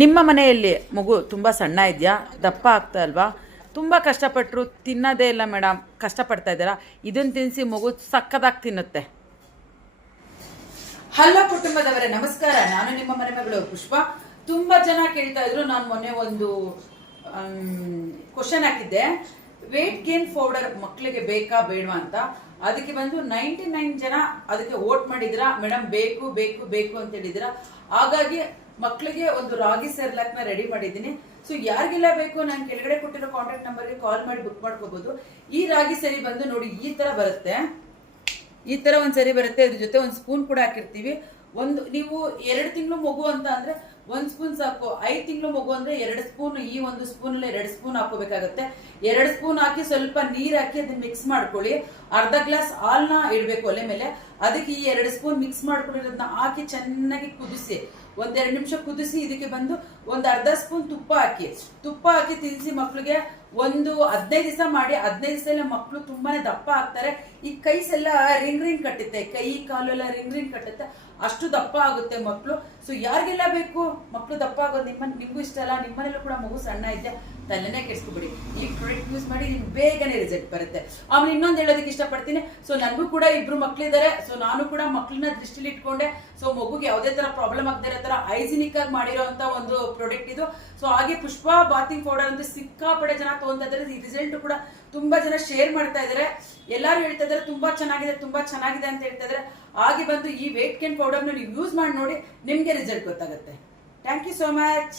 ನಿಮ್ಮ ಮನೆಯಲ್ಲಿ ಮಗು ತುಂಬ ಸಣ್ಣ ಇದೆಯಾ, ದಪ್ಪ ಆಗ್ತಾ ಅಲ್ವಾ, ತುಂಬ ಕಷ್ಟಪಟ್ಟರು ತಿನ್ನೋದೇ ಇಲ್ಲ ಮೇಡಮ್, ಕಷ್ಟಪಡ್ತಾ ಇದ್ದೀರಾ, ಇದನ್ನು ತಿನ್ನಿಸಿ ಮಗು ಸಕ್ಕದಾಗಿ ತಿನ್ನುತ್ತೆ. ಹಲೋ ಕುಟುಂಬದವರೇ, ನಮಸ್ಕಾರ. ನಾನು ನಿಮ್ಮ ಮನೆ ಮಗಳು ಪುಷ್ಪ. ತುಂಬ ಜನ ಕೇಳ್ತಾ ಇದ್ರು. ನಾನು ಮೊನ್ನೆ ಒಂದು ಕ್ವಶನ್ ಹಾಕಿದ್ದೆ, ವೇಟ್ ಗೇನ್ ಪೌಡರ್ ಮಕ್ಕಳಿಗೆ ಬೇಕಾ ಬೇಡವಾ ಅಂತ. ಅದಕ್ಕೆ ಬಂದು 99 ಜನ ಅದಕ್ಕೆ ವೋಟ್ ಮಾಡಿದ್ರ. ಮೇಡಮ್ ಬೇಕು ಬೇಕು ಬೇಕು ಅಂತ ಹೇಳಿದ್ರ. ಹಾಗಾಗಿ ಮಕ್ಕಳಿಗೆ ಒಂದು ರಾಗಿ ಸೆರ್ಲಾಕ್ ನ ರೆಡಿ ಮಾಡಿದ್ದೀನಿ. ಸೊ ಯಾರಿಗೆಲ್ಲ ಬೇಕು ನಾನು ಕೆಳಗಡೆ ಕೊಟ್ಟಿರೋ ಕಾಂಟ್ಯಾಕ್ಟ್ ನಂಬರ್ಗೆ ಕಾಲ್ ಮಾಡಿ ಬುಕ್ ಮಾಡ್ಕೋಬಹುದು. ಈ ರಾಗಿ ಸರಿ ಬಂದು ನೋಡಿ ಈ ತರ ಬರುತ್ತೆ. ಈ ತರ ಒಂದ್ ಸರಿ ಬರುತ್ತೆ. ಇದ್ರ ಜೊತೆ ಒಂದ್ ಸ್ಪೂನ್ ಕೂಡ ಹಾಕಿರ್ತೀವಿ. ಒಂದು ನೀವು 2 ತಿಂಗಳು ಮಗು ಅಂತ ಅಂದ್ರೆ 1 ಸ್ಪೂನ್ ಸಾಕು. 5 ತಿಂಗಳು ಮಗು ಅಂದ್ರೆ 2 ಸ್ಪೂನ್. ಈ ಒಂದು ಸ್ಪೂನ್ ಅಲ್ಲಿ 2 ಸ್ಪೂನ್ ಹಾಕೋಬೇಕಾಗತ್ತೆ. 2 ಸ್ಪೂನ್ ಹಾಕಿ ಸ್ವಲ್ಪ ನೀರ್ ಹಾಕಿ ಅದನ್ನ ಮಿಕ್ಸ್ ಮಾಡ್ಕೊಳ್ಳಿ. ಅರ್ಧ ಗ್ಲಾಸ್ ಹಾಲ್ನ ಇಡ್ಬೇಕು ಒಲೆ ಮೇಲೆ. ಅದಕ್ಕೆ ಈ 2 ಸ್ಪೂನ್ ಮಿಕ್ಸ್ ಮಾಡ್ಕೊಂಡಿರೋದನ್ನ ಹಾಕಿ ಚೆನ್ನಾಗಿ ಕುದಿಸಿ, 1-2 ನಿಮಿಷ ಕುದಿಸಿ. ಇದಕ್ಕೆ ಬಂದು ಒಂದು ಅರ್ಧ ಸ್ಪೂನ್ ತುಪ್ಪ ಹಾಕಿ ತಿನ್ನಿಸಿ ಮಕ್ಳಿಗೆ. ಒಂದು 15 ದಿವಸ ಮಾಡಿ. 15 ದಿವಸ ಮಕ್ಕಳು ತುಂಬಾನೇ ದಪ್ಪ ಆಗ್ತಾರೆ. ಈ ಕೈಸೆಲ್ಲ ರಿಂಗ್ ಕಟ್ಟುತ್ತೆ, ಕೈ ಕಾಲು ಎಲ್ಲ ರಿಂಗ್ ಕಟ್ಟುತ್ತೆ, ಅಷ್ಟು ದಪ್ಪ ಆಗುತ್ತೆ ಮಕ್ಕಳು. ಸೊ ಯಾರಿಗೆಲ್ಲ ಬೇಕು ಮಕ್ಕಳು ದಪ್ಪ ಆಗೋದು, ನಿಮ್ಗೂ ಇಷ್ಟ ಅಲ್ಲ. ನಿಮ್ಮನೇಲೂ ಕೂಡ ಮಗು ಸಣ್ಣ ಇದೆ, ತಲೆನೇ ಕೆಡ್ಸ್ಕೊಬಿಡಿ. ಈ ಪ್ರಾಡಕ್ಟ್ ಯೂಸ್ ಮಾಡಿ ನಿಮ್ಗೆ ಬೇಗನೆ ರಿಸಲ್ಟ್ ಬರುತ್ತೆ. ಆಮೇಲೆ ಇನ್ನೊಂದು ಹೇಳೋದಕ್ಕೆ ಇಷ್ಟಪಡ್ತೀನಿ. ಸೊ ನನಗೂ ಕೂಡ 2 ಮಕ್ಳಿದ್ದಾರೆ. ಸೊ ನಾನು ಕೂಡ ಮಕ್ಕಳನ್ನ ದೃಷ್ಟಿಲಿ ಇಟ್ಕೊಂಡೆ. ಸೊ ಮಗುಗೆ ಯಾವುದೇ ತರ ಪ್ರಾಬ್ಲಮ್ ಆಗದೆ ಇರೋ ತರ ಹೈಜಿನಿಕ್ ಆಗಿ ಮಾಡಿರೋಂತ ಒಂದು ಪ್ರಾಡಕ್ಟ್ ಇದು. ಸೊ ಹಾಗೆ ಪುಷ್ಪ ಬಾತಿಂಗ್ ಪೌಡರ್ ಅಂತ ಸಿಕ್ಕಾಪಡೆ ಜನ ತಗೊಂತಾ ಇದ್ದಾರೆ. ಈ ರಿಸಲ್ಟ್ ಕೂಡ ತುಂಬಾ ಜನ ಶೇರ್ ಮಾಡ್ತಾ ಇದ್ದಾರೆ. ಎಲ್ಲರೂ ಹೇಳ್ತಾ ಇದ್ದಾರೆ ತುಂಬಾ ಚೆನ್ನಾಗಿದೆ ಅಂತ ಹೇಳ್ತಾ ಇದ್ದಾರೆ. ಹಾಗೆ ಬಂದು ಈ ವೇಟ್ ಗೇನ್ ಪೌಡರ್ ನೀವು ಯೂಸ್ ಮಾಡಿ ನೋಡಿ, ನಿಮ್ಗೆ ರಿಸಲ್ಟ್ ಗೊತ್ತಾಗುತ್ತೆ. Thank you so much.